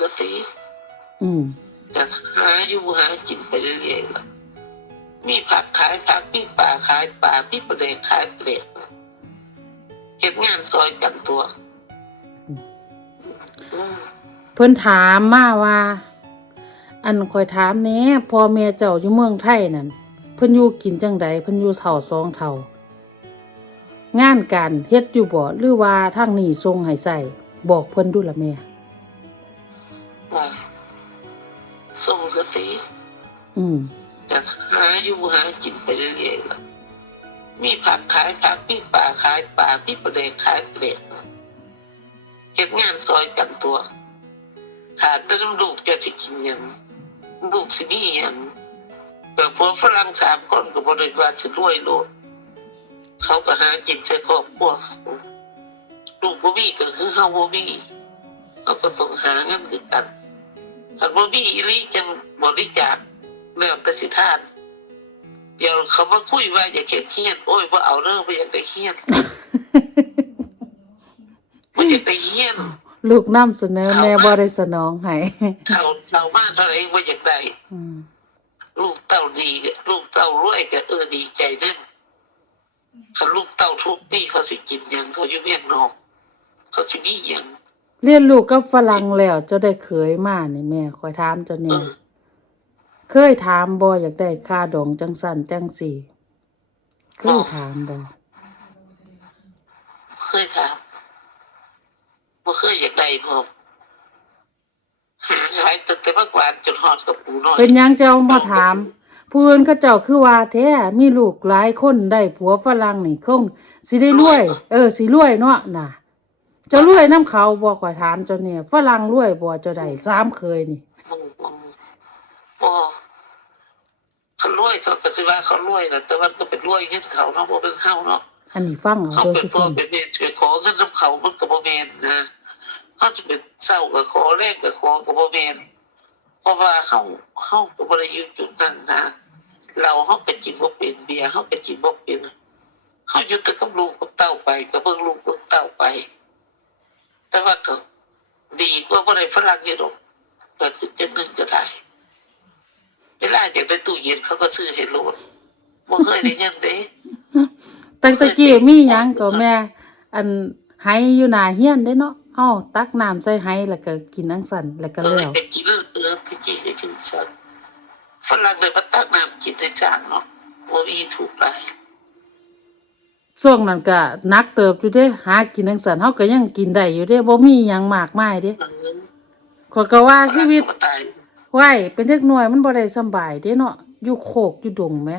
สติอืมจะหาอยู่หากินไปเรื่อยๆล่ะมีผักขายผักมีป่าขายป่ามีประเดกขายประเดกเฮ็ดงานซอยกันตัวอืมเพิ่นถามมาว่า อันคอยถามแหน่พ่อแม่เจ้าอยู่เมืองไทยนั่นเพิ่นอยู่กินจังใดเพิ่นอยู่เท่าสองเท่างานการเฮ็ดอยู่บ่หรือว่าทางนี้ส่งให้ใส่บอกเพิ่นดูละแม่ ว่าส่งสติอืมจะหาอยู่หากินไปเรื่อยๆล่ะมีผักขายผักมีป่าขายป่ามีประเดกขายประเดกเฮ็ดงานซอยกันตัวขาดแต่น้ำลูกจะสิกินหยังลูกสิมีหยังแบบพวกฝรั่งสามคนก็บ่ได้ว่าสิรวยโลดเขาก็หากินใส่ครอบครัวเขาลูกบ่มีก็คือเฮาบ่มีเขาก็ต้องหาเงินด้วยกัน คันบ่มีอีหลีจังบริจาคเรื่องแต่สิทานเดี๋ยวเขามาคุยว่าอย่าเขียนเขียนโอ้ยว่าเอาเรื่องไปอยากได้เขียนว่าอยากได้เขียนลูกนำเสนอแม่บ่ได้สนองให้เขาเขาบ้านเท่าไหรว่าอยากได้อืมลูกเต้าดีลูกเต้ารวยก็เออดีใจนั่นเขาลูกเต้าทุกที่เขาสิกินหยังเขาอยู่เวียงนอกเขาสิมีหยัง เรียนลูกกับฝรั่งแล้ว เจะได้เคยมานี่แม่คอยถามเจ้าเอนี่อเคยถามบ่อยากได้ค่าดองจังสั่นจังสี่เคยถามบ่เคยถามว่าเคยอยากได้พอหาขายแต่แต่ว่ากวาดจนหอดกับปูน้อยเป็นหยังเจ้ามาถามผู้อื่นเขาเจ้าคือว่าแท้มีลูกหลายคนได้ผัวฝรั่งนี่คงสิได้รวย เออสิรวยเนาะน่ะเจ้ารวยน้ำเขาบ่ขอยถามเจ้าเนี่ยฝรั่งรวยบ่เจ้าได้สามเคยนี่โอ้โหโอ้เขารวยเขาก็สิว่าเขารวยแหละแต่ว่าก็เป็นรวยเงินเขาเนาะบ่เป็นเฮาเนาะอันนี้ฟังเอาเขาโดยเป็นสุพ่อภาพเป็นแม่ไปขอเงินน้ำเขามันก็บ่แม่นนะเขาจะเป็นเศร้าก็ขอแรกก็ขอก็บ่แม่นเพราะว่าเขาเขาก็บ่ได้อยู่จุดนั้นนะเราเขาก็กินบ่เป็นเบียร์เขาก็กินบ่เป็นเขาอยู่แต่กับลูกกับเต้าไปก็เบิ่งลูกเบิ่งเต้าไป แต่ว่าก็ดีกว่าบ่ได้ฝรั่งอยู่ดอกก็คือจังนึงก็ได้ เวลาอยากได้ตู้เย็นเขาก็ซื้อให้โหลดบ่เคยได้เงินเด้ตั้งแตะกี้มีหยังก็แม่ อันไหอยู่หน้าเฮียนเด้เนาะเอ้าตักน้ำใส่ไหแล้วก็กินจังสั่นแล้วก็เออแล้วไปกินเออไปกินให้กินสัตว์ฝรั่งเลยมาตักน้ำกินได้จางเนาะบ่มีถูกหลาย ช่วงนั้นก็หนักเติบอยู่เด้หากินจังสั่นเฮาก็ยังกินได้อยู่เด้บ่มีหยังมากมายเด้เออข้อยก็ว่าชีวิตฝรั่งก็ตายไว้เป็นเด็กน้อยมันบ่ได้สำบายเด้เนาะอยู่โคกอยู่ดงแหม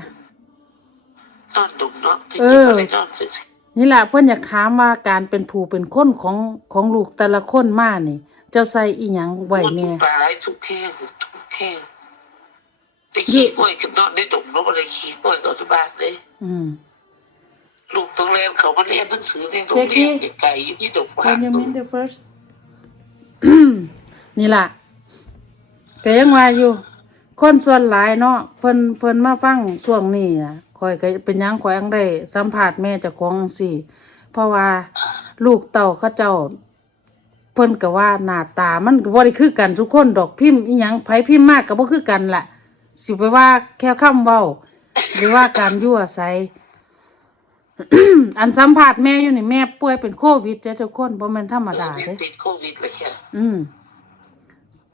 นอนดุมเนาะที่เอกินอบ่ได้นอนซื่อนี่ล่ะเพิ่นอยากถามว่าการเป็นผู้เป็นคนของของลูกแต่ละคนมานี่ เจ้าใส่อีหยังๆไว้มันแน่ทุกหลายทุกแค่ทุกแค่ไปขี่กล้วยกับนอนในดุมเนาะบ่ได้ขี่กล้วยกับที่บ้านเลยอืม ลูกต้องเรียนเขามาเรียนหนังสือในโรงเรียนไกลๆอยู่ที่ดง When บ้าน you mean the first นี่ล่ะก็ยังว่าอยู่ คนส่วนหลายเนาะเพิ่นเพิ่นมาฟังช่วงนี้น่ะข่อยก็เป็นหยังข่อยยังได้สัมภาษณ์แม่เจ้าของจั่งซี้เพราะว่าลูกเต่าเขาเจ้า เพิ่นก็ว่าหน้าตามันก็บ่ได้คือกันทุกคนดอกพิมพ์อีหยังไผพิมพ์มากก็บ่คือกันล่ะ สิไปว่าแค่คำเว้า หรือว่าการยั่วใส่ อันสัมภาษณ์แม่อยู่นี่แม่ป่วยเป็นโควิดเด้อทุกคนบ่แม่นธรรมดาแม่เด้ติดโควิดเลยแค่อืม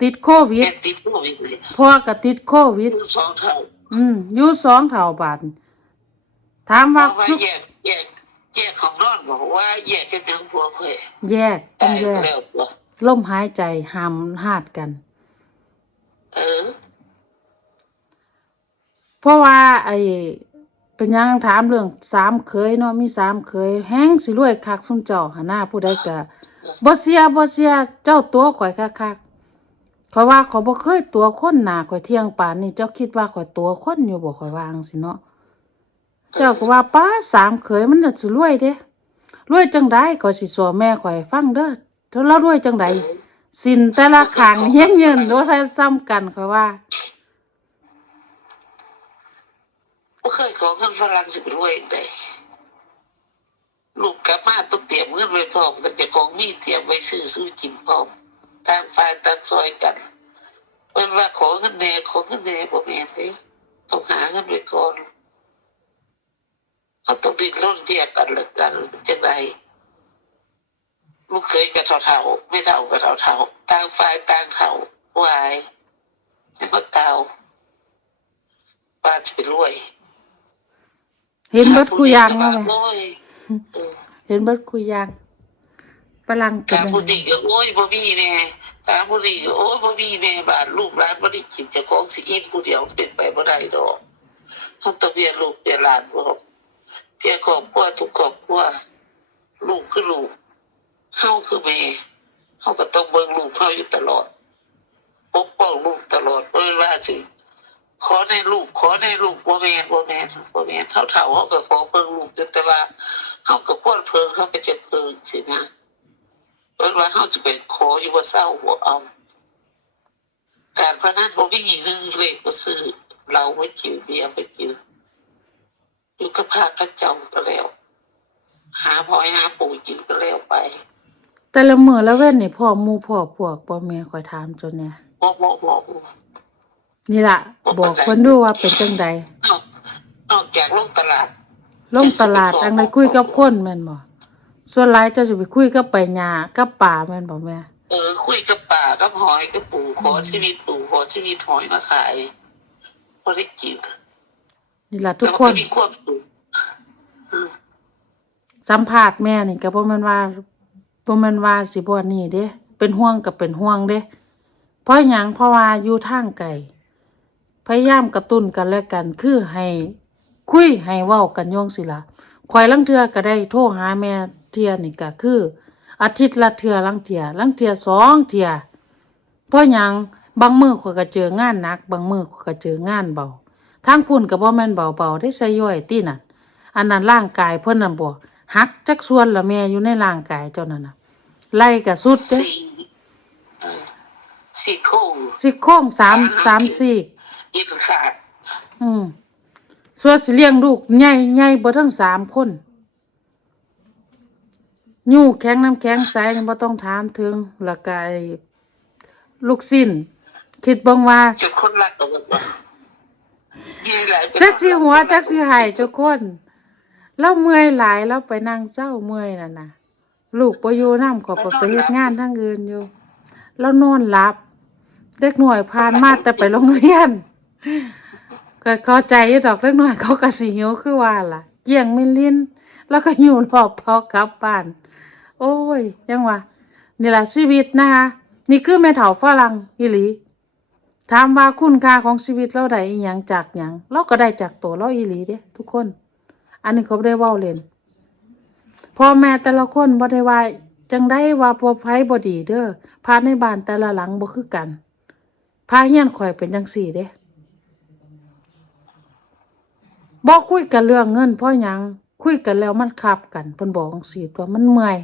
ติดโควิแม่ดติดโควิดเลยพ่อก็ติดโควิดคือสองเท่าอืมอยู่สองเท่าบาทถามเพว่าราะว่าทุกแยกแยกแยกของนอนบอกว่าแยกกันทั้งพวกเลยแยกต้อตางยแยไปกแล้วตัวลมหายใจห้ามหาดกัน เออเพราะว่าไอ้ เป็นยังถามเรื่องสามเคยเนาะมีสามเคยแห้งสิรวยคักซุ่มเจ้าหนหน้าผู้ใดก็บ่เสียบ่เสียเจ้าตัวข่อยคักๆข่อยว่าข่อยบ่เคยตัวคนหนาข่อยเที่ยงปานนี้เจ้าคิดว่าข่อยตัวคนอยู่บ่ข่อยว่างซี่เนาะเจ้าก็ว่าป้าสามเคยมันน่ะสิรวยเด้รวยจังไดข่อยสิสอนแม่ข่อยฟังเด้อเธอเรารวยจังไดสินแต่ละขางเฮี้ยนเงินบ่ทันซ้ำกันข่อยว่า บ่เคยขอเงินฝรั่งสิไปรวยเองได้ลูกกลับมาต้องเตรียมเงินไว้พร้อมกันจะของมีเตรียมไว้ซื้อสู้กินพร้อมต่างฝ่ายต่างซอยกันเพิ่นว่าขอเงินแน่ขอเงินแน่บ่แม่นเด้ต้องหาเงินไว้ก่อนเขาต้องดิ้นรนเรียกกันและกันจังไดลูกเคยกับเท่าๆไม่เท่ากับเท่าๆต่างฝ่ายต่างเท่าวายจะมเก่าว่าจะไปรวย เห็นเบิดคุยยางมามาไหมโอ้ยเออเห็นเบิดคุยยางฝรั่งเป็นการยังผู้ไงดีก็โอ้ยบ่มีแน่การผู้ดีก็โอ้ยบ่มีแน่บาดลูกหลานบ่ได้กินเจ้าของสิอิ่มผู้เดียวเป็นไปบ่ได้ดอกเฮาต้องเรียนลูกเรียนหลานบ่เพียงครอบครัวทุกครอบครัวลูกคือลูกเฮาคือแม่เฮาก็ต้องเบิ่งลูกเฮาอยู่ตลอดปกป้องลูกตลอดบ่แม่นว่าสิ ขอในลูกขอในลูกบ่แม่นบ่แม่นบ่แม่นเท่าๆเฮาก็ขอเพิ่งลูกอยู่แต่ว่าเฮาก็ควรเพิ่งเฮาก็จะเพิ่งสินะเพิ่นว่าเขาจะเป็นขออยู่ว่าเศร้าหัวเอา การพนันบ่มีหนึ่งเลขบ่ซื้อเราไม่กินเบียร์ไม่กินอยู่กับพากับเจ้าก็แล้ว หาพอยหาปูกินก็แล้วไป แต่ละมื้อละเว้นนี่พ่อหมู่พ่อพวกบ่แม่คอยถามจนเนี่ยบ่บ่บ่บ่ นี่ล่ะ บอกเพิ่นดูว่าเป็นจังใดนอกนอกจากลงตลาดลงตลาดอังไดคุยกับคนแม่นบ่ส่วนหลายเจ้าสิไปคุยกับไปหญ้ากับป่าแม่นบ่แม่เออ คุยกับป่ากับหอยกับปูขอชีวิตปูขอชีวิตหอยมาขายบ่ได้กินนี่ล่ะทุกแต่คมันนก็มีความสุขสัมภาษณ์แม่นี่ก็บ่แม่นว่าบ่แม่นว่าสิบ่นี่เด้เป็นห่วงก็เป็นห่วงเด้เพราะหยังเพราะว่าอยู่ทางไกล พยายามกระตุ้นกันและกัน คือให้คุยให้เว้ากันโยงสิล่ะข่อยลังเทื่อก็ได้โทรหาแม่เที่ยนี่ก็คือ อาทิตย์ละเทื่อลังเทื่อลังเทื่อสองเทื่อเพราะหยังบางมื้อข่อยก็เจองานหนัก บางมื้อข่อยก็เจองานเบาทางพุ่นก็บ่แม่นเบาๆได้ใส่ย่อยติน่ะอันนั้นร่างกายเพิ่นน่ะบ่หักจักส่วนละแม่อยู่ในร่างกายเจ้านั่นน่ะไล่ก็สุดเด้สี่เออสี่โครงซี่โครงสามสามซี่ อีกขาดอืมส่วนสิเลี้ยงลูกใหญ่ใหญ่บ่ทั้งสามคนยู่แข็งน้ำแข็งใสนี่บ่ต้องถามถึงแล้วก็ไอ้ลูกสิ้น คิดเบิ่งว่าจนคนรักเอาไว้ว่าเยี่ยหลายเป็นจักสิหัวจักสิหายทุกคนเราเมื่อยหลายเราไปนั่งเจ้าเมื่อยนั่นน่ะ ลูกบ่อยู่นำขอยไปไปเฮ็ดงานทางอื่นอยู่ แล้วนอนหลับ เด็กหน่อยผ่านมาแต่ไปโรงเรียน ก็เข้าใจดอกเล็กน้อยเขาก็สิหิวคือว่าล่ะเกี่ยงมิลินแล้วก็อยู่รอบพอกลับบ้าน โอ้ย ยังวะนี่แหละชีวิตนะคะนี่คือแม่เฒ่าฝรั่งอีหลีถามว่าคุณค่าของชีวิตเราได้อีหยังจากหยังเราก็ได้จากตัวเราอีหลีเด้ทุกคน อันนี้เขาบ่ได้ว้าเล่นพ่อแม่แต่ละคนบ่ได้ว่าจังได้ว่าบ่ไผบ่ดีเด้อพาในบ้านแต่ละหลังบ่คือกันพาเฮียนข่อยเป็นจังซี่เด้ บอกคุยกันเรื่องเงินเพราะหยังคุยกันแล้วมันขับกันเพิ่นบอกจังซี่ตัวมันเมื่อย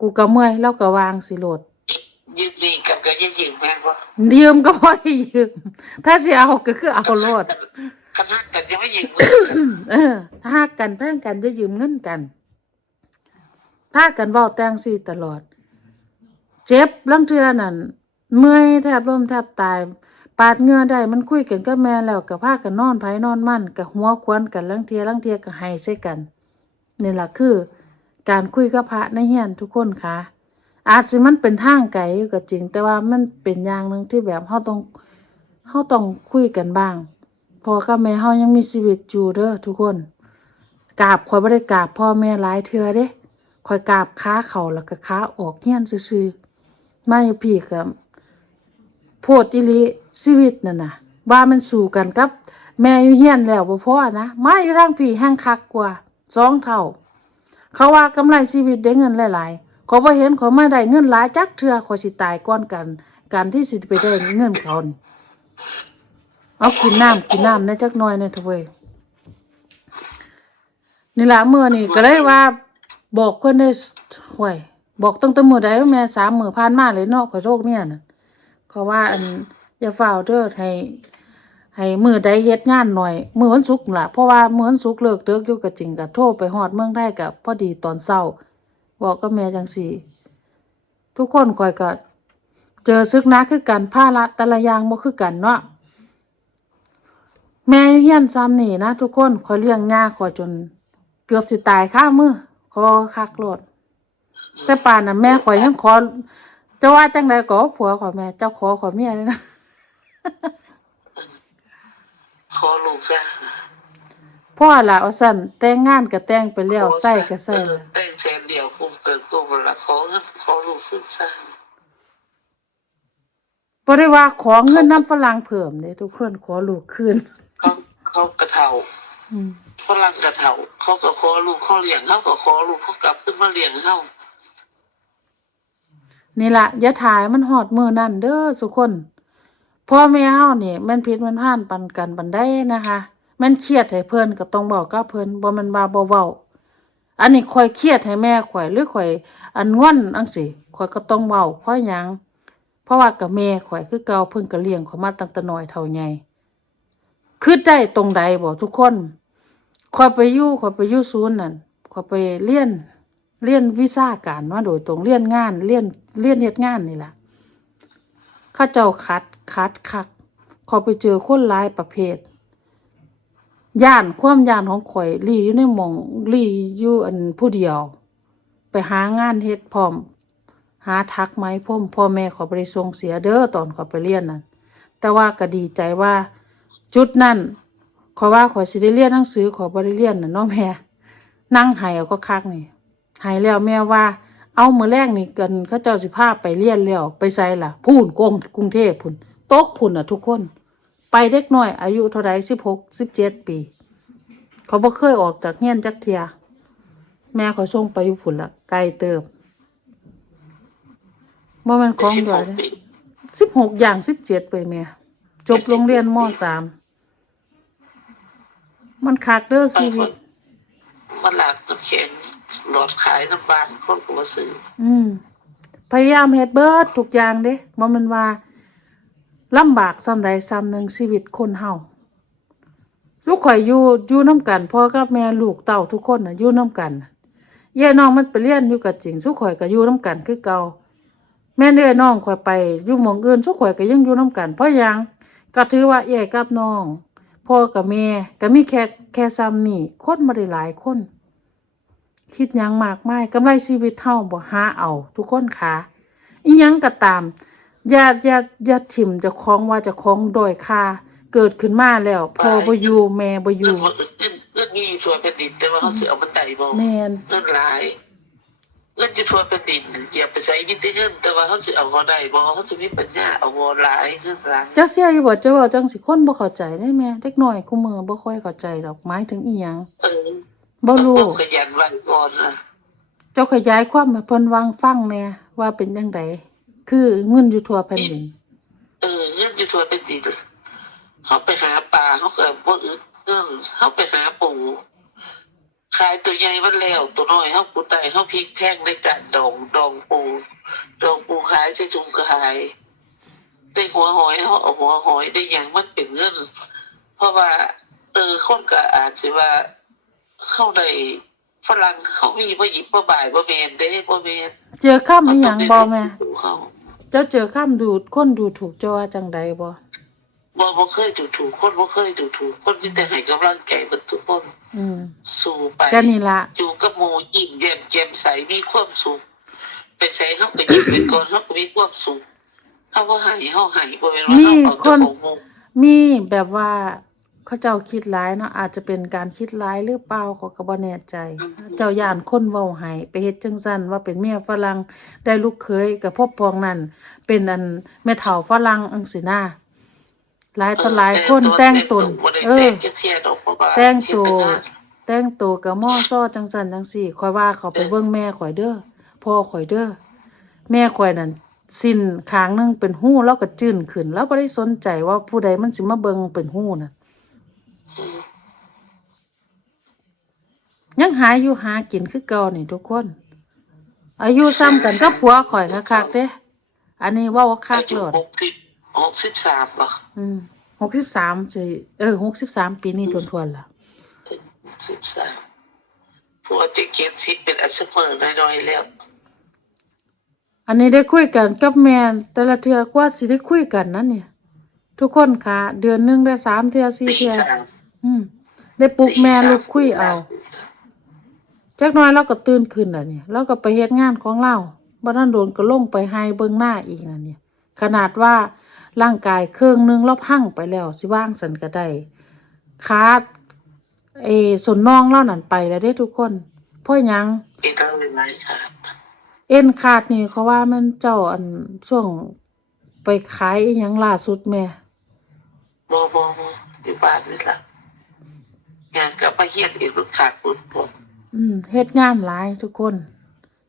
กูก็เมื่อยแล้วก็วางสิโลดยืมดีกับก็จะยืมแม่นบ่ยืมก็บ่ได้ยืมถ้าสิเอาก็คือเอาโลดขนาดกันจะไม่ยืมเออถ้าหักกันแพงกันจะยืมเงินกันถ้ากันเว้าแต่งซี่ตลอด เจ็บลังเทื่อนั่นเมื่อยแทบล้มแทบตาย ปาดเงื่อได้มันคุยกันกับแม่แล้วก็พากันนอนไผนอนมั่นก็หัวควนกันลังเทียลังเทียก็ให้ใส่กันนี่ล่ะคือ การคุยกับพระในเฮียนทุกคนค่ะ อาจสิมันเป็นทางไก่ก็จริง แต่ว่ามันเป็นอย่างหนึ่งที่แบบเฮาต้องเฮาต้องคุยกันบ้างพ่อกับแม่เฮายังมีชีวิตอยู่เด้อทุกคนกราบข่อยบ่ได้กราบพ่อแม่หลายเทือเด้ข่อยกราบขาเขาแล้วก็ขาออกเฮียนซื่อๆมาอยู่พี่ก็ โพดอีหลีชีวิตนั่นนะว่ามันสู่กันกับ แม่อยู่เฮียนแล้วบ่พ่อนะมาอยู่ทางพี่แห่งคักกว่าสองเท่า เขาว่ากำไรชีวิตได้เงินหลายๆขาบ่เห็นขามาได้เงินหลายจักเทื่อขาสิตายก่อนกัน การที่สิไปได้เงินเขานี่เอากินน้ำกินน้ำในจักหน่อยในทเวยนี่ล่ะมื้อนี่ก็เลยว่าบอกเพิ่นได้ห่วย บอกตั้งแต่มือใดว่าแม่สามมือผ่านมาเลยเนาะขอโรคเนี่ยน่ะ เขาว่าอันอย่าฝ้าวเด้อให้ให้มือใดเฮ็ดงานหน่อย มือวันศุกร์ล่ะเพราะว่ามือวันศุกร์เลิกเดึกอยู่ก็จริงก็โทรไปฮอดเมืองไทยก็พอดีตอนเช้าบอกกับแม่จังซี่ ทุกคนคอยก็เจอซึกนักคือกันภาระแต่ละอย่างบ่คือกันเนาะแม่เฮียนซ้ำนี่นะทุกคนขอยเลี้ยงย่าขอยจน เกือบสิตายข้ามือขอคักโลดแต่ป่านน่ะแม่ข่อยยังขอ จะว่าจังไดก็เอาผัวขอยแม่ เจ้าขอขอเมียเลยนะขอลูกซะพ่อล่ะเอาสั่นแต่งงานก็แต่งไปแล้วใส่ก็ใส่เออแต่งแทนเดียวคุ้มเกินกุ้มละขอเงินขอลูกขึ้นซะบ่ได้ว่าขอเงินน้ำฝรั่งเพิ่มเด้ทุกคนขอลูกคืนเขาเขากระเทาอืม ฝรั่งกระเทาเขาก็ขอลูกเขาเลี้ยงเขาก็ขอลูกเขากลับขึ้นมาเลี้ยงเขา นี่ละอย่าถ่ายมันฮอดมือนั่นเด้อทุคนพ่อแม่เฮานี่แม่นผิดมันพานปันกันบันไดนะคะแม่นเครียดให้เพิ่นก็ต้องบอกกับเพิ่นบ่ม่นว่าบ่เว้าอันนี้ข่อยเครียดให้แม่ข่อยหรือข่อยอันง่อนจังซี่ข่อยก็ต้องเว้าเพราะหยังเพราะว่ากับแม่ข่อยคือเก่าเพิ่นก็เลี้ยงข่อยมาตั้งแต่น้อยเท่าใหญ่คือได้ตรงใดบ่ทุกคนข่อยไปอยู่ข่อยไปอยู่ศูนย์นั่นข่อยไปเรียน เรียนวิชาการมาโดยตรงเรียนงานเรียนเรียนเฮ็ดงานนี่แหละข้าเจ้าคัดคัดคักขอไปเจอคนหลายประเภทย่านความย่านของข่อยลี่อยู่ในหม่องลี่อยู่อันผู้เดียว ไปหางานเฮ็ดพร้อม หาทักไหมพ่อมพ่อแม่ขอยบริส่งเสียเด้อตอนขอไปเรียนนั่นแต่ว่าก็ดีใจว่า จุดนั้นขอว่าขอยสิได้เรียนหนังสือขอบ่ได้เรียนน่ะน้องแม่นั่งไห้เอาก็คักนี่ ไห้แล้วแม่ว่า เอามื้อแรกนี่กันเขาเจ้าสิพาไปเรียนแล้วไปไสล่ะพูนกงกรุงเทพพุ่นตกพุ่นน่ะทุกคน ไปเด็กน้อย อายุเท่าใด16 17ปี เขาบ่เคยออกจากเฮียนจักเที่ยแม่ขอยส่งไปอยู่พุ่นละไกลเติบบ่แม่นของสิบด้หวยกปีสิบหกอย่างสิบเจ็ดไปแม่จบโรงเรียนมสามมันคักเด้อไปชีควินตมาหลากน้ำแข็ง หลอดขายน้ำบานคนก็มาซื้ออืมพยายามเฮ็ดเบิดทุกอย่างเด้บ่แม่นว่าลำบากซ้ำใดซ้ำหนึ่งชีวิตคนเฮาลูกข่อยอยู่อยู่นํกันพ่อกับแม่ลูกเต้าทุกคนน่ะอยู่นํกันยายน้องมันไปเรียนอยู่ก็จริงสุข่อยก็อยู่นํกันคือเก่าแม่เด้อน้องข่อยไปอยู่หมองอื่นสุข่อยก็ยังอยู่นํกันเพราะยังก็ถือว่าเอ้ยกับน้องพ่อกับแม่ก็มีแค่แค่ซ้ำนี่คนบ่ได้หลายคน คิดหยังมากมายกำไรชีวิตเฮาบ่หาเอา ทุกคนค่ะอีหยังก็ตามอย่าอย่าอย่าถิ่มเจะคล้าของว่าเจะคล้าของโดยค่าเกิดขึ้นมาแล้วพ่อบ่อยู่แม่บ่อเงิยู่นบ่เงินเงินมีอยู่ทั่วแผ่นดินแต่ว่าเขาเสียเอามันไต่บ่แม่นเงินหลายเงินจะทั่วแผ่นดินอย่าไปใช้วิธีเงินแต่ว่าเขาสิเอาเขาได้บ่เขาสิมีปัญญาเอาบ่หลายเงินหลายจักเสียอยู่บ่จะเว้าจังสิคนบ่เข้าใจได้แม่เด็กน้อยคุมื้อบ่ค่อยเข้าใจดอกหมายถึงอีหยังเออ บ่รู้ต้องขยันไว้ก่อนนะเจ้าขยายความให้เพิ่นวางฟังแหน่ว่าเป็นจังไดคือเงินอยู่ทั่วแผ่นดินเออเงินจะทั่วแผ่นดินเขาไปหาปลาเขาก็บ่อึดเงินเขาไปหาปูขายตัวใหญ่มันแล้วตัวน้อยเขาปูได้เขาพริกแพงในการดองดองปูดองปูขายใส่ถุงขายได้หัวหอยเขาเอาหัวหอยได้หยังมันเป็นเงิน เพราะว่า เออคนก็อาจจะว่า เข้าได้ฝรั่งเขามีบ่หยิบบ่บ่ายบ่แม่นเด้บ่แม่นเจอคำอีหยังบ่แม่เขาเจ้าเจอคำดูดคนดูถูกเจ้าว่าจังใดบ่บ่บ่เคยดูถูกคนบ่เคยดูถูกคนมีแต่ให้กำลังใจเบิดทุกคนอืมสู้ไปก็นี่ล่ะอยู่กับหมู่ยิ้มแย้มแจ่มใสมีความสุขไปใส่เฮาก็ยิ้มไปก่อนเฮาก็มีความสุขเฮาบ่ให้เฮาให้บ่แม่นว่าเฮาเอาแต่ของหมู่มีแบบว่า เขาเจ้าคิดร้ายเนาะอาจจะเป็นการคิดร้ายหรือเปล่าเขาก็บ่แน่ใจ เจ้าย่านคนเว้าให้ไปเฮ็ดจังซั่นว่าเป็นเมียฝรั่งได้ลูกเคยกับพบปองนั่นเป็นอันแม่เฒ่าฝรั่งอังสินาหลายต่อหลายคนแต่งตนบ่ได้เอแต่องจักเที่ยดอกเพราะว่าแต่งตัวเฮ็ดงานแต่งตัวกับหม้อซ้อจังซั่นจังซี่ข่อยว่าเขาไปเบิ่งแม่ข่อยเด้อพ่อข่อยเด้อแม่ข่อยนั่นสิ้นข้างหนึงเป็นหู้แล้วก็จื้นขึ้น แล้วบ่ได้สนใจว่าผู้ใดมันสิมาเบิ่งเป็นหู้น่ะ ยังหาอยู่หากินคือเก่านี่ทุกคน อายุซ้ำกันกับผัวข่อยคักๆเด้อันนี้เว่าว่าคัอากยุโลด60 63บ่อืมหกสิบสามสิเออหกสิบสามปีนี่ทวนๆล่ะ63พวกจะเก็บสิเป็นอัลไซเมอร์น้อยๆแล้วอันนี้ได้คุยกันกับแม่แต่ละเทือกว่าสิได้คุยกันนั่นเนี่ย ทุกคนค่ะ เดือนหนึงได้สามเทือสี่ตีเทือสามอืม ได้ปลุกแม่ลุกคุยเอา จักหน้อยเราก็ตื่นขึ้นแล้วเนี่ยเราก็ไปเฮ็ดงานของเราบ่ทันโดนก็ลงไปให้เบิ่งหน้าอีกนั่นเนี่ย ขนาดว่าร่างกายเครื่องหนึงเราพังไปแล้ว สิว่างสันก็ได้ขาเออส่วนน้องเล่านั่นไปแล้วเด้ทุกคนเพราะหยังอีกตั้งเป็นไรค่ะเอ็นขาดนี่เขาว่ามันเจ้าอันช่วงไปขายอหยังล่าสุดแม่บอบอบอยู่บ้านนี่ละงานกับมาเฮียนอีกลูกขาดปุ่นปวด อืมเฮ็ดงานหลายทุกคน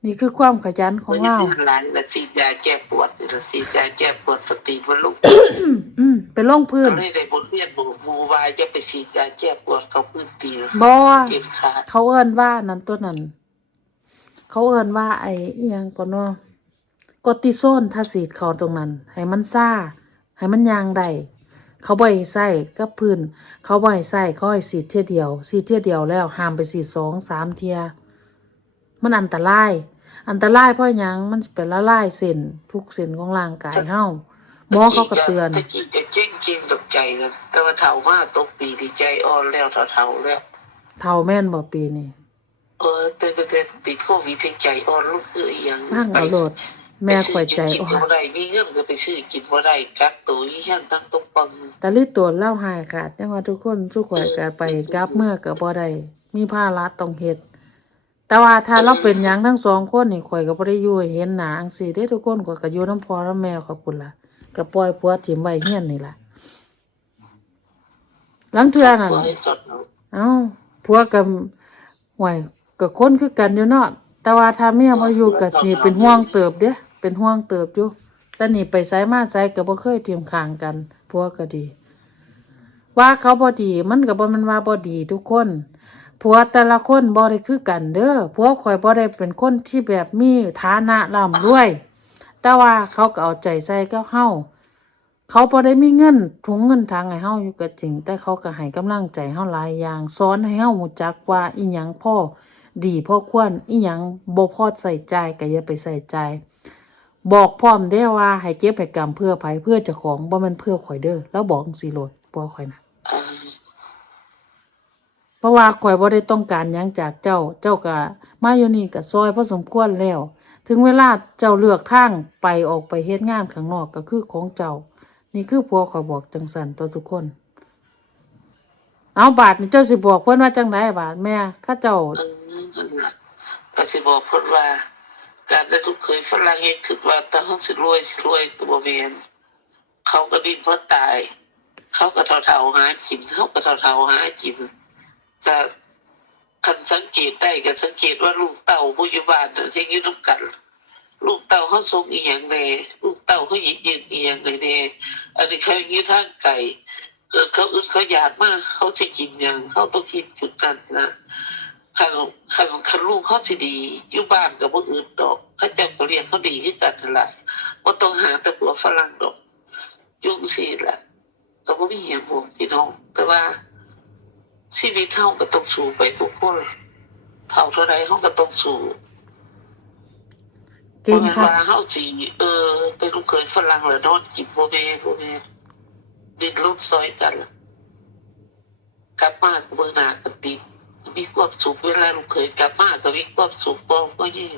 นี่คือความขยันของมันเราอยู่ที่ร้านละสีดยาแก้ปวดนี่ละสีดยาแก้ปวดสติมันลุกอืมอืมไปลงพื้นก็เลยได้บทเรียนบูมูวายจะไปสีดยาแก้ปวดเขาพื้นตีบ่เอ็นขาดเขาเอิ้นว่านั่นตัวนั้น เขาเอิ้นว่าไอ้อีหยังก่อนเนาะกอร์ติโซนถ้าสีดเขาตรงนั้น ให้มันซ่าให้มันยางได้ เขาบ่ให้ใส่กับพื้น เขาบ่ให้ใส่เขาให้สีดเที่ยเดียวสีดเที่ยเดียวแล้วห้ามไปสีดสองสามเที่ยมันอันตราย อันตรายเพราะหยังมันสิเป็นละลายเส้นทุกเส้นของร่างกายเฮาหมอเขาก็เตือนตะกี้จะเจ๊งจริงตกใจนะแต่ว่าเท่ามาตกปีดีใจอ่อนแล้วเท่าเท่าๆแล้วเท่าแม่นบ่ปีนี้เออแต่ไปแต่ติดโควิดที่ใจอ่อนลูกคืออีหยังตั้งเอาโลด แม่ข่อยใจไปซื้อ่อกินบ่ได้มีเงินก็ไปซื้อกินบ่ได้กักตัวอีหยังตั้งตกปังตะลิตัวเล่าหายขาดจังว่าทุกคนทุกข่อยก็ไปกลับเมื่อก็บ่ได้มีภาระต้องเฮ็ดแต่ว่าถ้าเราเป็นหยังทั้งสองคนนี่ข่อยก็บ่ได้อยู่ให้เห็นหน้าจังซี่เด้ทุกคนข่อยก็อยู่นำพ่อนำแม่ขอบคุณล่ะก็ปล่อยผัวถิ่มไว้เฮียนนี่ล่ะหลังเทื่อนั่นบ่ให้สดเอาเอ้าผัวกับห่วยกับคนคือกันอยู่เนาะแต่ว่าถ้าเมียบ่อยู่ก็สิเป็นห่วงเติบเด้ เป็นห่วงเติบอยู่แต่นี่ไปไสมาไสก็บ่เคยเทียมข้างกันผัวก็ดี ว่าเขาบ่ดีมันก็บ่แม่นว่าบ่ดีทุกคนผัวแต่ละคนบ่ได้คือกันเด้อผัวข่อยบ่ได้เป็นคนที่แบบมีฐานะร่ำรวย แต่ว่าเขาก็เอาใจใส่กับเฮาเขาพอได้มีเงินถุงเงินทางให้เฮาอยู่ก็จริง แต่เขาก็ให้กำลังใจเฮาหลายอย่างสอนให้เฮารู้จักว่าอีหยังพ่อดีพ่อควรอีหยังบ่พอใส่ใจก็อย่าไปใส่ใจ บอกพร้อมเด้ว่าให้เก็บให้กรรมเพื่อไผเพื่อเจ้าของบ่ม่นเพื่อข่อยเด้อแล้วบอกจังซี่โลดบ่ข่อยนะเพราะว่าข่อยบ่ได้ต้องการหยังจากเจ้า เจ้าก็มาอยู่นี่ก็ซอยพอสมควรแล้ว ถึงเวลาเจ้าเลือกทางไปออกไปเฮ็ดงานข้างนอกก็คือของเจ้า นี่คือผัวข่อยบอกจังสันตัวทุกคน เอาบาทนี่เจ้าสิบอกเพิ่นว่าจังไดบาทแม่ข้าเจ้าก็สิบอกเพิ่นว่า การได้ลูกเคยฝรั่งเฮ็ดคิดว่าถ้าเฮาสิรวยสิรวยก็บ่แม่นเขาก็ดิ้นเพื่อตาย เขาก็เท่าๆหากิน เขาก็เท่าๆหากินก็คันสังเกตได้ก็สังเกตว่าลูกเต่าผู้อยู่บ้านน่ะที่อยู่นํกัน ลูกเต่าเขาส่งอีหยังแน่ลูกเต่าเขาหยิบยืนอีหยังแน่อันนี้เขาอยู่ทางไกลเกิดเขาอึดเขาอยากมาก เขาสิกินหยังเขาต้องคิดจุดนั้นนะ คันคันคันลูกเขาสิดี อยู่บ้านก็บ่อึดดอกเขาเจ้าก็เลี้ยงเขาดีคือกันนั่นล่ะบ่ต้องหาแต่ผัวฝรั่งดอก ยุ่งสิล่ะก็บ่มีหยังบ่พี่น้อง แต่ว่าชีวิตเฮาก็ต้องสู้ไปทุกคนเท่าเท่าใดเฮาก็ต้องสู้เก่งบ่แม่นค่ะว่าเฮาสิเออเป็นลูกเคยฝรั่งแล้วนอนกินบ่แม่บ่แม่ดิ้นรนซอยกันล่ะกลับมาก็เบิ่งหน้ากันติด มีความสุขเวลาลูกเคยกลับมาก็มีความสุขบ่บ่แย่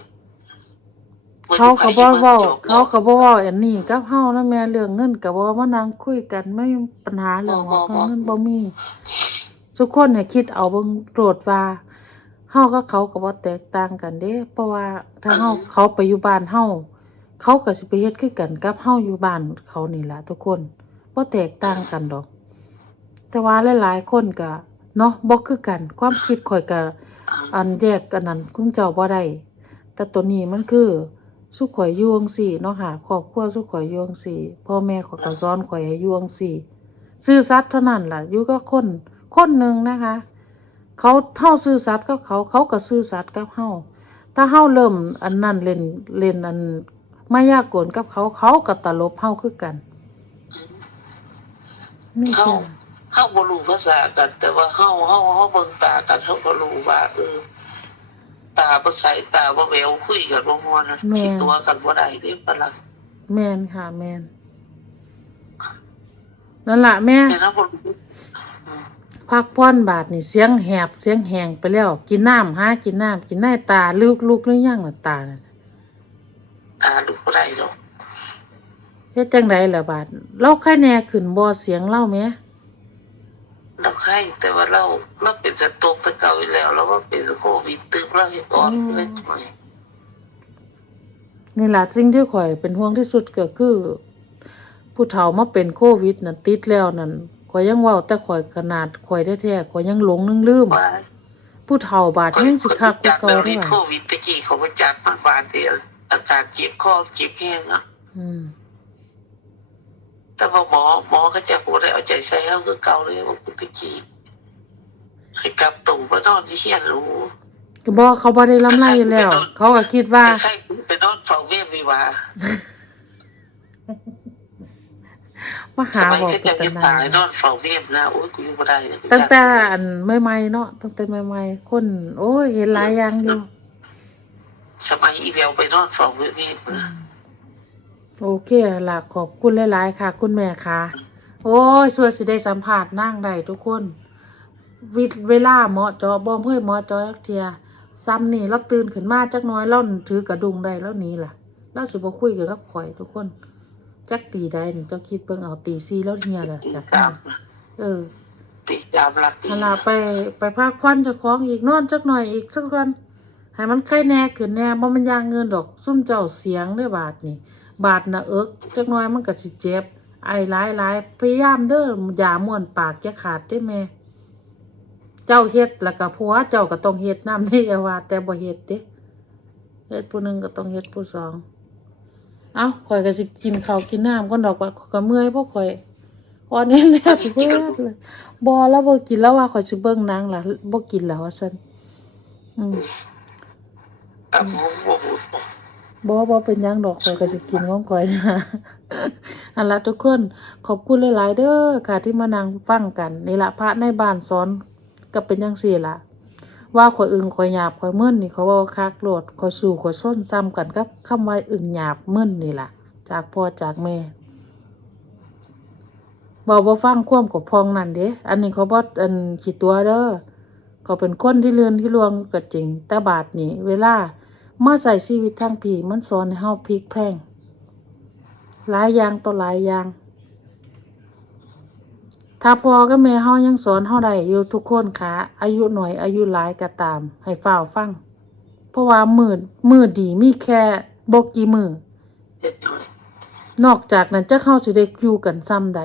บ่เขาอยู่ไผก็บ่เว้าจกเขาก็บ่เว้าอันนี้กับเฮานะแม่เรื่องเงินก็บ่มานั่งคุยกันไม่มีปัญหาเรื่องของเงินบ่มี ทุกคนเนี่ยคิดเอาเบิ่งโปรดว่าเฮากับเขาก็บ่แตกต่างกันเด้ เพราะว่าถ้าเฮาเขาไปอยู่บ้านเฮาเขาก็สิไปเฮ็ดคือกันกับเฮาอยู่บ้านเขานี่ล่ะทุกคนบ่แตกต่างกันดอก แต่ว่าหลายๆคนก็ เนาะบ่คือกัน ความคิดข่อยก็อันแยกกันนั้นคุณเจ้าบ่ได้แต่ตัวนี้มันคือสุขข่อยยู่จังซี่เนาะค่ะครอบครัวสุขข่อยยู่จังซี่พ่อแม่ข่อยก็สอนข่อยให้ยู่จังซี่ซื่อสัตย์เท่านั้นล่ะอยู่กับคนคนหนึ่งนะคะ เขาเท่าซื่อสัตย์กับเขาเขาก็ซื่อสัตย์กับเฮาถ้าเฮาเริ่มอันนั้นเล่นเล่นอันไมายากกลกับเขาเขาก็ตลบเฮาคือกันนี่เขาจ้ะ เขาบ่รู้ภาษากัน แต่ว่าเขาเขาเขาเบิ่งตากันเขาก็รู้ว่าเออตาบ่ใสตาบ่แววคุยกันบ่ม่วนนะคิดตัวกันบ่ได้เด้ปะล่ะแม่นค่ะ แม่นนั่นล่ะแม่แต่ถ้าบ่รู้พักผ่อนบาดนี่เสียงแหบเสียงแหงไปแล้ว กินน้ำหากินน้ำกินได้ตาลุกลุกหรือยังล่ะตาน่ะตาลูกบ่ได้หรอกเฮ็ดจังไดล่ะบาดเราแค่แน่ขึ้นบ่เสียงเล่าแหม เราให้แต่ว่าเราเราเป็นสโตรกแตะเก่าอยู่แล้วแล้วว่าเป็นโควิดตึกเราให้ก่อนเลยทำไมนี่ล่ะสิ่งที่ข่อยเป็นห่วงที่สุดก็คือ ผู้เฒ่ามาเป็นโควิดน่ะติดแล้วนั่นข่อยยังเว้าแต่ข่อยขนาดข่อยแท้ๆข่อยยังหลงนึงลืมว่าผู้เฒ่าบาดยังสิคักกว่าจากเก่าเราเด้ที่อโควิดตะกี้เขามาจากมันบาดเดียวอาการเจ็บคอเจ็บแห้งอะอืม แต่ว่าหมอหมอก็จะบ่ได้เอาใจใส่เฮาคือเก่าเลยว่าตะกี้ให้กลับตู่มานอนที่เฮียนรู้ก็บอกเขาบ่ได้ลำไรอยู่แล้ว เขาก็คิดว่าจะใครไปนอนเฝ้าเวียนวิวามาสหามัยบอกที่กัจะนยังนาตายนอนเฝ้าเวียนนะโอ้ยกูอยู่บ่ได้เลยตั้งแต่อันใหม่ๆเนาะตั้งแต่ใหม่ๆคน โอ้ยเห็นหลายอย่างอยู่ สมัยอีเวลไปนอนเฝ้าเวียนนะ โอเคล่ะขอบคุณหลาย ๆ ค่ะ คุณแม่ค่ะ โอ้ยสวยสิได้สัมผัสนั่งได้ทุกคนวิเวลาเหมาะเจอบ่เพื่อเหมาะเจอจักเทียซ้ำนี่เราตื่นขึ้นมาจักหน้อยเราถือกระดุงได้แล้วหนี้ล่ะเราสิบ่คุยกันกับข่อยทุกคน จักตีได้นี่เจ้าคิดเบิ่งเอาตีซีแล้วเฮียล่ะตีจากสานั้นมเออตีสามลักตีเวลาไปไปพักผ่อนเจะคล้าของอีกนอนจักหน่อยอีกสักวันให้มันไข้แน่ขึ้นแน่บ่มันยางเงินดอกซุ่มเจ้าเสียงเด้อบาดนี่ บาดหน้าเอิกจักน่อยมันก็สิเจ็บ ไอ้หลายหลายพยายามเด้อยาม่วนปากอย่าขาดได้แม่ เจ้าเฮ็ดแล้วก็ผัวเจ้าก็ต้องเฮ็ดน้ำนี่อย่าว่า แต่บ่เฮ็ดเด้เฮ็ดผู้หนึ่งก็ต้องเฮ็ดผู้สอง เอ้าข่อยก็สิกินข้าวกินน้ำก่อนดอกว่าก็เมื่อยพราะข่อยอ่อนแน่แล้วเบิดเลยบ่แล้วบ่กินแล้วว่าข่อยสิเบิ่งนังล่ะบ่กินแล้วว่าซั่นอืม บ่บ่เป็นยังดอกข่อยก็สิกินของข่อยนะอันละทุกคนขอบคุณหลายๆเด้อค่ะที่มานั่งฟังกันนี่ละพระในบ้านสอนก็เป็นจังซี่ล่ะ ว่าข่อยอึงข่อยหยาบข่อยมึนนี่เขาว้าคักโหลดข่อยสู่ข่อยส้นซ้ำกันกับคำว่าอึงหยาบมึนนี่ล่ะ จากพ่อจากแม่บ่บ่ฟังความกับพองนั่นเด้อันนี้เขาบ่อันขี้ตัวเด้อเขาเป็นคนที่เลื่อนที่ลวงก็จริงแต่บาดนี้เวลา มาใส่ชีวิตทางผีมันสอนให้เฮาพลิกแพงหลายอย่างต่อหลายอย่าง ถ้าพอกับแม่เฮายังสอนเฮาได้อยู่ทุกคนค่ะอายุหน่อยอายุหลายก็ตาม ให้ฝ้าวฟัง เพราะว่ามือมือดีมีแค่บ่กี่มือนอกจากนั้นจะเข้าสิได้อยู่กันซ้ำใด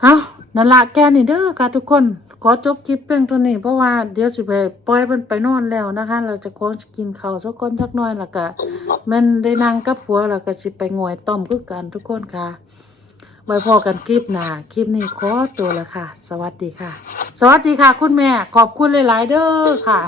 เอานั่นละแกนี่เด้อค่ะทุกคน ขอจบคลิปเพียงเท่านี้เพราะว่าเดี๋ยวสิไปปล่อยมันไปนอนแล้วนะคะ เราจะขอกินข้าวสักคนสักน้อยแล้วก็มันได้นั่งกับผัวแล้วก็สิไปงอยต้มคือกันทุกคนค่ะไว้พอกันคลิปหน้าคลิปนี้ขอตัวละค่ะ สวัสดีค่ะ สวัสดีค่ะ คุณแม่ขอบคุณหลาย ๆ เด้อค่ะ